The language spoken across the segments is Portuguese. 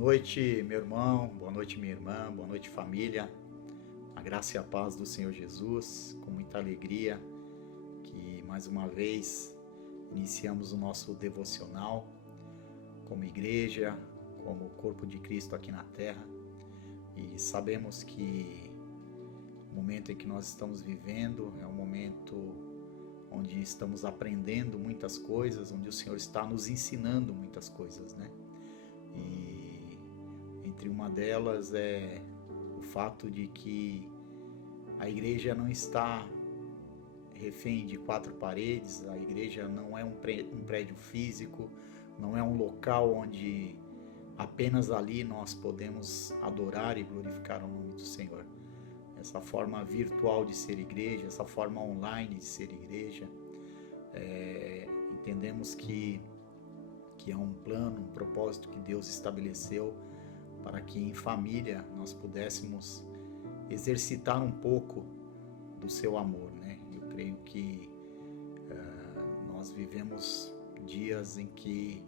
noite, meu irmão, boa noite, minha irmã, boa noite, família. A graça e a paz do Senhor Jesus, com muita alegria que mais uma vez iniciamos o nosso devocional como igreja, como corpo de Cristo aqui na terra. E sabemos que o momento em que nós estamos vivendo é um momento onde estamos aprendendo muitas coisas, onde o Senhor está nos ensinando muitas coisas, né? E entre uma delas é o fato de que a igreja não está refém de quatro paredes, a igreja não é um prédio físico, não é um local onde apenas ali nós podemos adorar e glorificar o nome do Senhor. Essa forma virtual de ser igreja, essa forma online de ser igreja, entendemos que é um plano, um propósito que Deus estabeleceu para que em família nós pudéssemos exercitar um pouco do seu amor, né? Eu creio que nós vivemos dias em que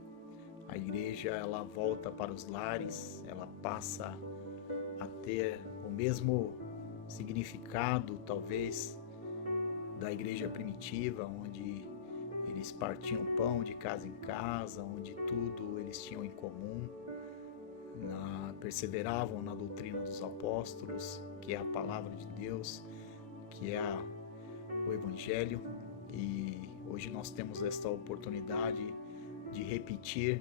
a igreja ela volta para os lares, ela passa a ter o mesmo significado, talvez, da igreja primitiva, onde eles partiam pão de casa em casa, onde tudo eles tinham em comum, perseveravam na doutrina dos apóstolos, que é a palavra de Deus, que é o Evangelho. E hoje nós temos esta oportunidade de repetir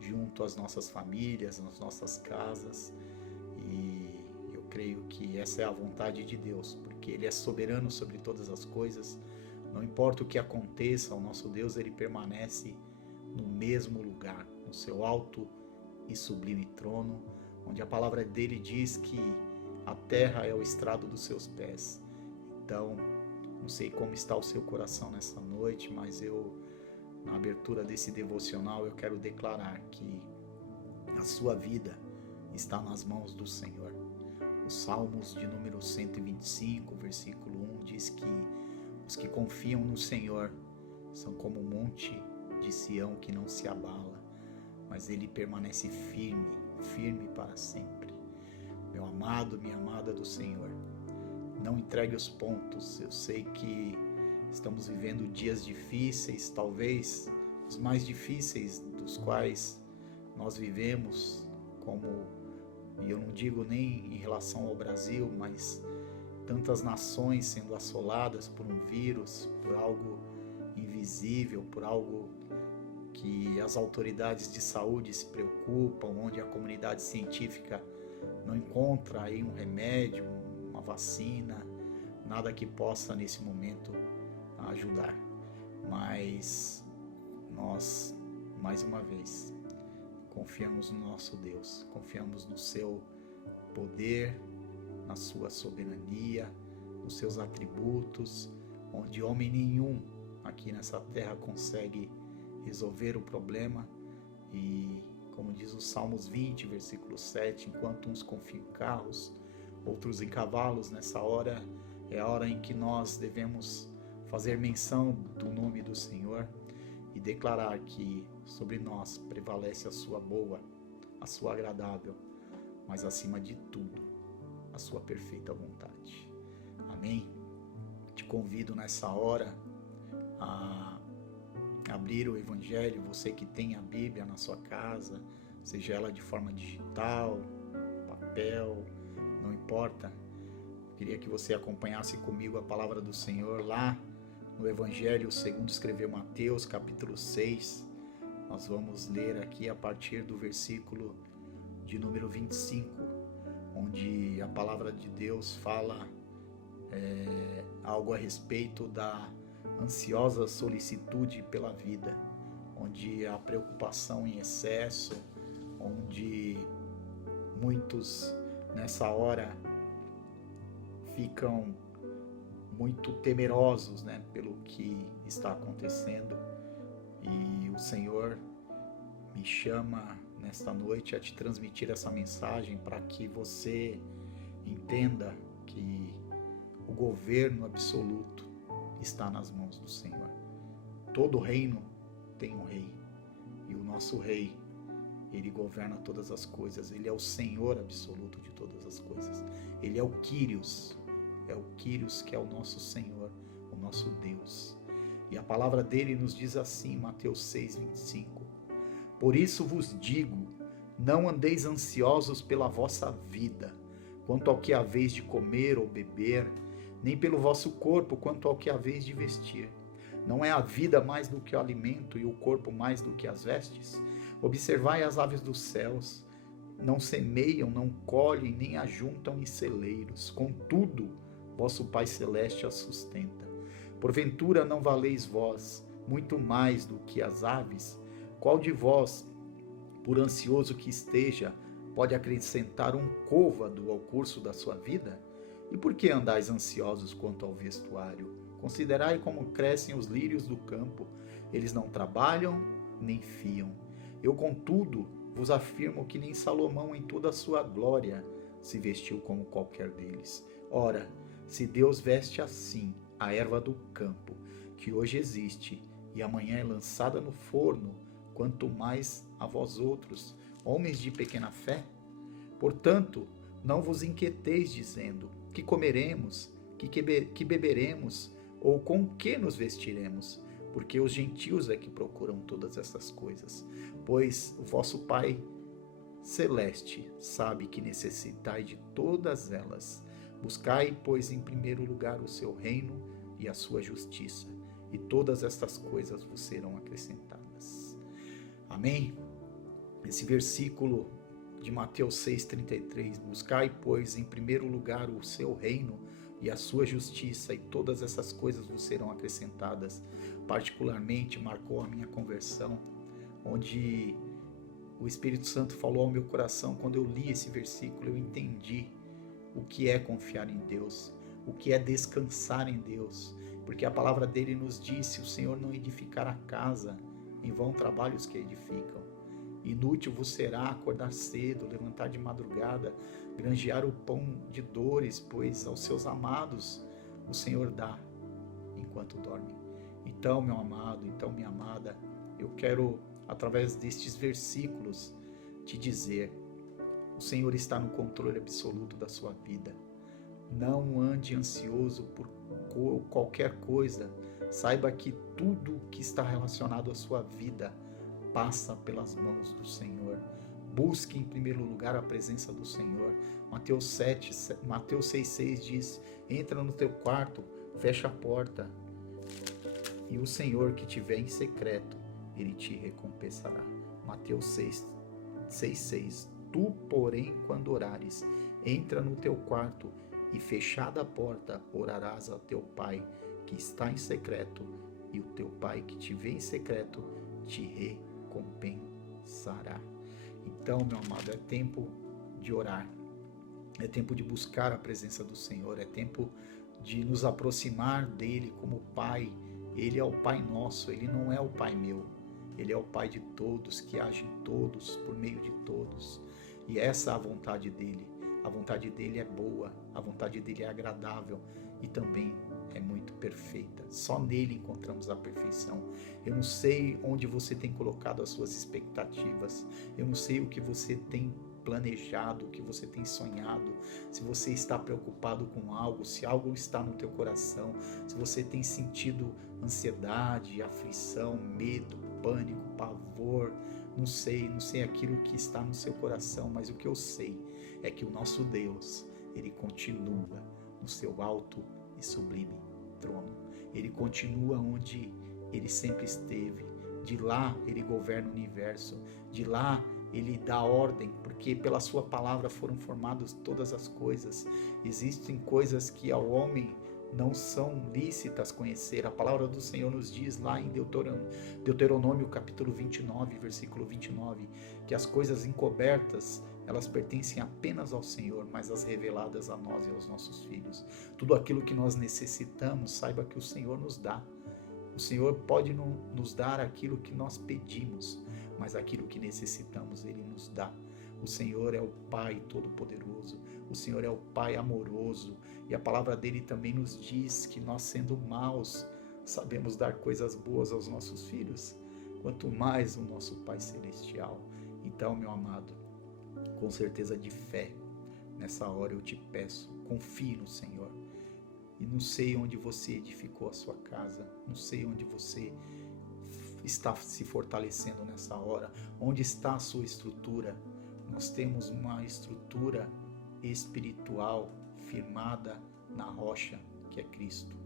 junto às nossas famílias, nas nossas casas, e eu creio que essa é a vontade de Deus, porque Ele é soberano sobre todas as coisas. Não importa o que aconteça, o nosso Deus ele permanece no mesmo lugar, no seu alto e sublime trono, onde a palavra dele diz que a terra é o estrado dos seus pés. Então, não sei como está o seu coração nessa noite, mas na abertura desse devocional, eu quero declarar que a sua vida está nas mãos do Senhor. Os Salmos de número 125, versículo 1, diz que os que confiam no Senhor são como um monte de Sião que não se abala, mas ele permanece firme, firme para sempre. Meu amado, minha amada do Senhor, não entregue os pontos. Eu sei que estamos vivendo dias difíceis, talvez os mais difíceis dos quais nós vivemos, e eu não digo nem em relação ao Brasil, mas tantas nações sendo assoladas por um vírus, por algo invisível, por algo que as autoridades de saúde se preocupam, onde a comunidade científica não encontra aí um remédio, uma vacina, nada que possa nesse momento ajudar. Mas nós, mais uma vez, confiamos no nosso Deus, confiamos no seu poder, na sua soberania, nos seus atributos, onde homem nenhum aqui nessa terra consegue resolver o problema. E como diz o Salmos 20, versículo 7, enquanto uns confiam em carros, outros em cavalos, nessa hora é a hora em que nós devemos fazer menção do nome do Senhor e declarar que sobre nós prevalece a sua boa, a sua agradável, mas acima de tudo, a sua perfeita vontade. Amém? Te convido nessa hora a abrir o Evangelho, você que tem a Bíblia na sua casa, seja ela de forma digital, papel, não importa. Eu queria que você acompanhasse comigo a palavra do Senhor lá no Evangelho segundo escreveu Mateus, capítulo 6. Nós vamos ler aqui a partir do versículo de número 25. Onde a palavra de Deus fala algo a respeito da ansiosa solicitude pela vida, onde a preocupação em excesso, onde muitos nessa hora ficam muito temerosos, né, pelo que está acontecendo. E o Senhor me chama nesta noite a te transmitir essa mensagem para que você entenda que o governo absoluto está nas mãos do Senhor. Todo reino tem um rei, e o nosso rei Ele governa todas as coisas. Ele é o Senhor absoluto de todas as coisas. Ele é o Kyrios. É o Kyrios que é o nosso Senhor, o nosso Deus. E a palavra dele nos diz assim, Mateus 6:25. Por isso vos digo, não andeis ansiosos pela vossa vida, quanto ao que haveis de comer ou beber, nem pelo vosso corpo, quanto ao que haveis de vestir. Não é a vida mais do que o alimento e o corpo mais do que as vestes? Observai as aves dos céus, não semeiam, não colhem, nem ajuntam em celeiros. Contudo, vosso Pai Celeste as sustenta. Porventura não valeis vós muito mais do que as aves? Qual de vós, por ansioso que esteja, pode acrescentar um côvado ao curso da sua vida? E por que andais ansiosos quanto ao vestuário? Considerai como crescem os lírios do campo. Eles não trabalham, nem fiam. Eu, contudo, vos afirmo que nem Salomão em toda a sua glória se vestiu como qualquer deles. Ora, se Deus veste assim a erva do campo, que hoje existe e amanhã é lançada no forno, quanto mais a vós outros, homens de pequena fé? Portanto, não vos inquieteis dizendo, que comeremos, que beberemos, ou com que nos vestiremos? Porque os gentios é que procuram todas essas coisas. Pois o vosso Pai Celeste sabe que necessitai de todas elas. Buscai, pois, em primeiro lugar o seu reino e a sua justiça, e todas estas coisas vos serão acrescentadas. Amém? Esse versículo de Mateus 6,33, buscai, pois, em primeiro lugar o seu reino e a sua justiça, e todas essas coisas vos serão acrescentadas, particularmente marcou a minha conversão, onde o Espírito Santo falou ao meu coração. Quando eu li esse versículo, eu entendi o que é confiar em Deus, o que é descansar em Deus, porque a palavra dele nos diz: se o Senhor não edificar a casa, em vão trabalhos que edificam. Inútil vos será acordar cedo, levantar de madrugada, granjear o pão de dores, pois aos seus amados o Senhor dá enquanto dorme. Então, meu amado, então, minha amada, eu quero, através destes versículos, te dizer: o Senhor está no controle absoluto da sua vida. Não ande ansioso por qualquer coisa. Saiba que tudo que está relacionado à sua vida passa pelas mãos do Senhor. Busque em primeiro lugar a presença do Senhor. Mateus 6,6 diz: entra no teu quarto, fecha a porta, e o Senhor que te vê em secreto, Ele te recompensará. Mateus 6,6. Tu, porém, quando orares, entra no teu quarto e, fechada a porta, orarás ao teu Pai que está em secreto, e o teu Pai que te vê em secreto te recompensará. Então, meu amado, é tempo de orar, é tempo de buscar a presença do Senhor, é tempo de nos aproximar dele como Pai. Ele é o Pai nosso, ele não é o Pai meu, ele é o Pai de todos, que age em todos, por meio de todos. E essa é a vontade dele. A vontade dele é boa, a vontade dele é agradável e também é muito perfeita. Só nele encontramos a perfeição. Eu não sei onde você tem colocado as suas expectativas, eu não sei o que você tem planejado, o que você tem sonhado, se você está preocupado com algo, se algo está no teu coração, se você tem sentido ansiedade, aflição, medo, pânico, pavor, não sei aquilo que está no seu coração, mas o que eu sei é que o nosso Deus, Ele continua no seu alto e sublime trono. Ele continua onde Ele sempre esteve. De lá Ele governa o universo. De lá Ele dá ordem, porque pela sua palavra foram formadas todas as coisas. Existem coisas que ao homem não são lícitas conhecer. A palavra do Senhor nos diz lá em Deuteronômio capítulo 29, versículo 29, que as coisas encobertas, elas pertencem apenas ao Senhor, mas as reveladas a nós e aos nossos filhos. Tudo aquilo que nós necessitamos, saiba que o Senhor nos dá. O Senhor pode não nos dar aquilo que nós pedimos, mas aquilo que necessitamos, Ele nos dá. O Senhor é o Pai Todo-Poderoso, o Senhor é o Pai amoroso, e a palavra dele também nos diz que nós, sendo maus, sabemos dar coisas boas aos nossos filhos, quanto mais o nosso Pai Celestial. Então, meu amado, com certeza de fé, nessa hora eu te peço, confie no Senhor. E não sei onde você edificou a sua casa, não sei onde você está se fortalecendo nessa hora, onde está a sua estrutura. Nós temos uma estrutura espiritual firmada na rocha, que é Cristo.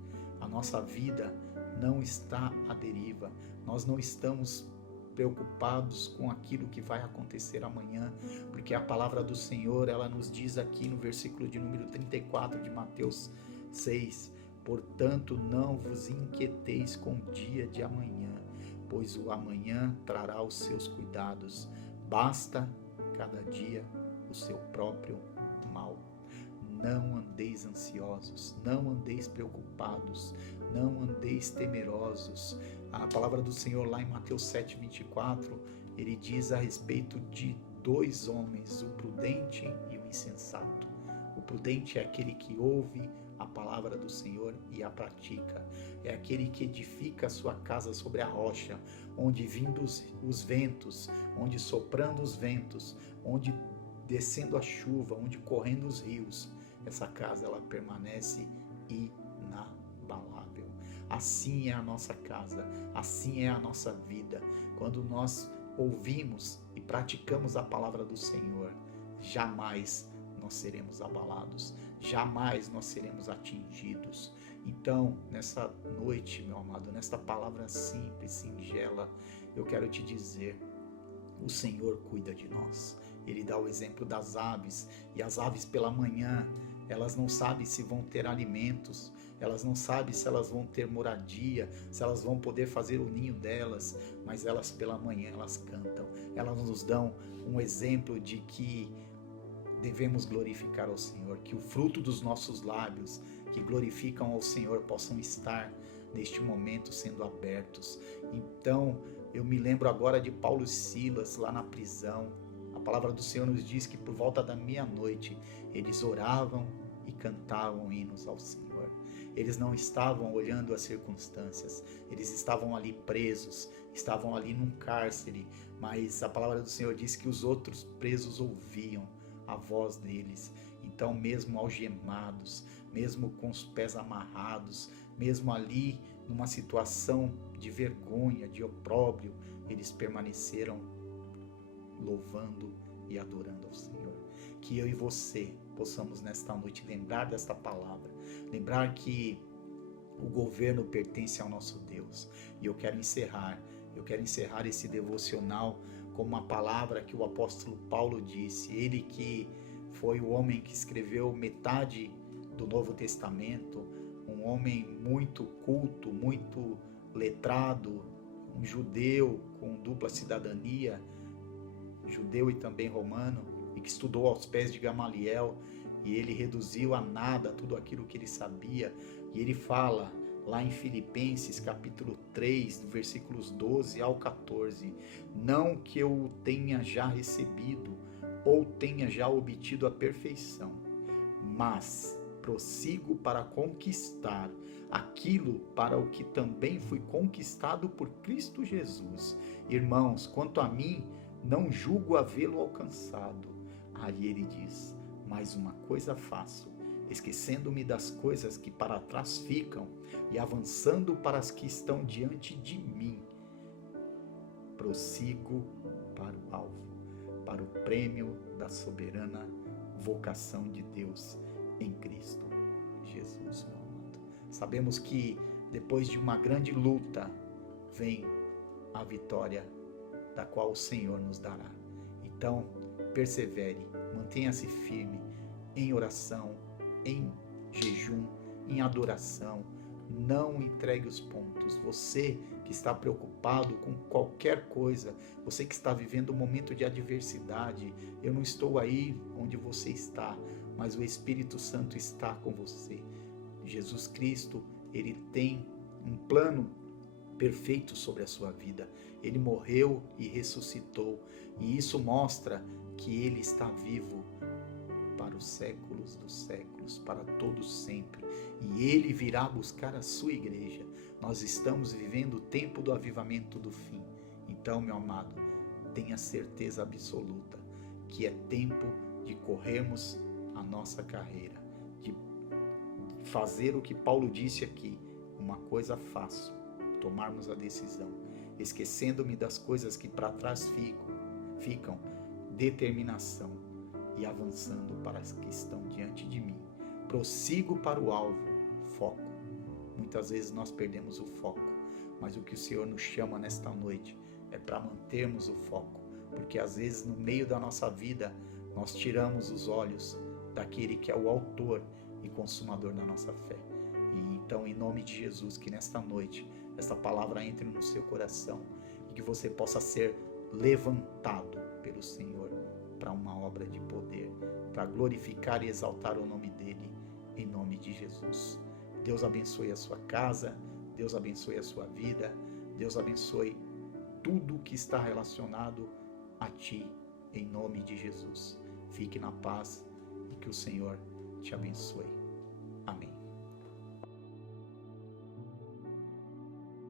A nossa vida não está à deriva, nós não estamos preocupados com aquilo que vai acontecer amanhã, porque a palavra do Senhor, ela nos diz aqui no versículo de número 34 de Mateus 6, portanto não vos inquieteis com o dia de amanhã, pois o amanhã trará os seus cuidados, basta cada dia o seu próprio mal. Não andeis ansiosos, não andeis preocupados, não andeis temerosos. A palavra do Senhor lá em Mateus 7:24, ele diz a respeito de dois homens, o prudente e o insensato. O prudente é aquele que ouve a palavra do Senhor e a pratica. É aquele que edifica a sua casa sobre a rocha, onde vindo os ventos, onde soprando os ventos, onde descendo a chuva, onde correndo os rios, essa casa ela permanece inabalável. Assim é a nossa casa, assim é a nossa vida. Quando nós ouvimos e praticamos a palavra do Senhor, jamais nós seremos abalados, jamais nós seremos atingidos. Então, nessa noite, meu amado, nesta palavra simples, singela, eu quero te dizer, o Senhor cuida de nós. Ele dá o exemplo das aves, e as aves pela manhã, elas não sabem se vão ter alimentos, elas não sabem se elas vão ter moradia, se elas vão poder fazer o ninho delas, mas elas pela manhã, elas cantam, elas nos dão um exemplo de que devemos glorificar ao Senhor, que o fruto dos nossos lábios que glorificam ao Senhor possam estar neste momento sendo abertos. Então, eu me lembro agora de Paulo e Silas lá na prisão. A palavra do Senhor nos diz que por volta da meia-noite eles oravam e cantavam hinos ao Senhor. Eles não estavam olhando as circunstâncias, eles estavam ali presos, estavam ali num cárcere, mas a palavra do Senhor diz que os outros presos ouviam a voz deles. Então, mesmo algemados, mesmo com os pés amarrados, mesmo ali numa situação de vergonha, de opróbrio, eles permaneceram louvando e adorando ao Senhor. Que eu e você possamos nesta noite lembrar desta palavra, lembrar que o governo pertence ao nosso Deus. E eu quero encerrar esse devocional com uma palavra que o apóstolo Paulo disse, ele que foi o homem que escreveu metade do Novo Testamento, um homem muito culto, muito letrado, um judeu com dupla cidadania, judeu e também romano, e que estudou aos pés de Gamaliel, e ele reduziu a nada tudo aquilo que ele sabia, e ele fala lá em Filipenses capítulo 3, versículos 12 ao 14, não que eu o tenha já recebido, ou tenha já obtido a perfeição, mas prossigo para conquistar aquilo para o que também fui conquistado por Cristo Jesus. Irmãos, quanto a mim, não julgo havê-lo alcançado. Aí ele diz, mas uma coisa faço, esquecendo-me das coisas que para trás ficam e avançando para as que estão diante de mim, prossigo para o alvo, para o prêmio da soberana vocação de Deus em Cristo Jesus, meu amado. Sabemos que depois de uma grande luta vem a vitória da qual o Senhor nos dará. Então, persevere, mantenha-se firme em oração, em jejum, em adoração. Não entregue os pontos. Você que está preocupado com qualquer coisa, você que está vivendo um momento de adversidade, eu não estou aí onde você está, mas o Espírito Santo está com você. Jesus Cristo, ele tem um plano perfeito sobre a sua vida. Ele morreu e ressuscitou, e isso mostra que ele está vivo para os séculos dos séculos, para todos sempre, e ele virá buscar a sua igreja. Nós estamos vivendo o tempo do avivamento do fim. Então, meu amado, tenha certeza absoluta que é tempo de corrermos a nossa carreira, de fazer o que Paulo disse aqui, uma coisa faço, tomarmos a decisão, esquecendo-me das coisas que para trás ficam, determinação, e avançando para as que estão diante de mim. Prossigo para o alvo, foco. Muitas vezes nós perdemos o foco, mas o que o Senhor nos chama nesta noite é para mantermos o foco, porque às vezes no meio da nossa vida nós tiramos os olhos daquele que é o autor e consumador da nossa fé. E então, em nome de Jesus, que nesta noite essa palavra entre no seu coração e que você possa ser levantado pelo Senhor para uma obra de poder, para glorificar e exaltar o nome dele, em nome de Jesus. Deus abençoe a sua casa, Deus abençoe a sua vida, Deus abençoe tudo que está relacionado a ti, em nome de Jesus. Fique na paz e que o Senhor te abençoe.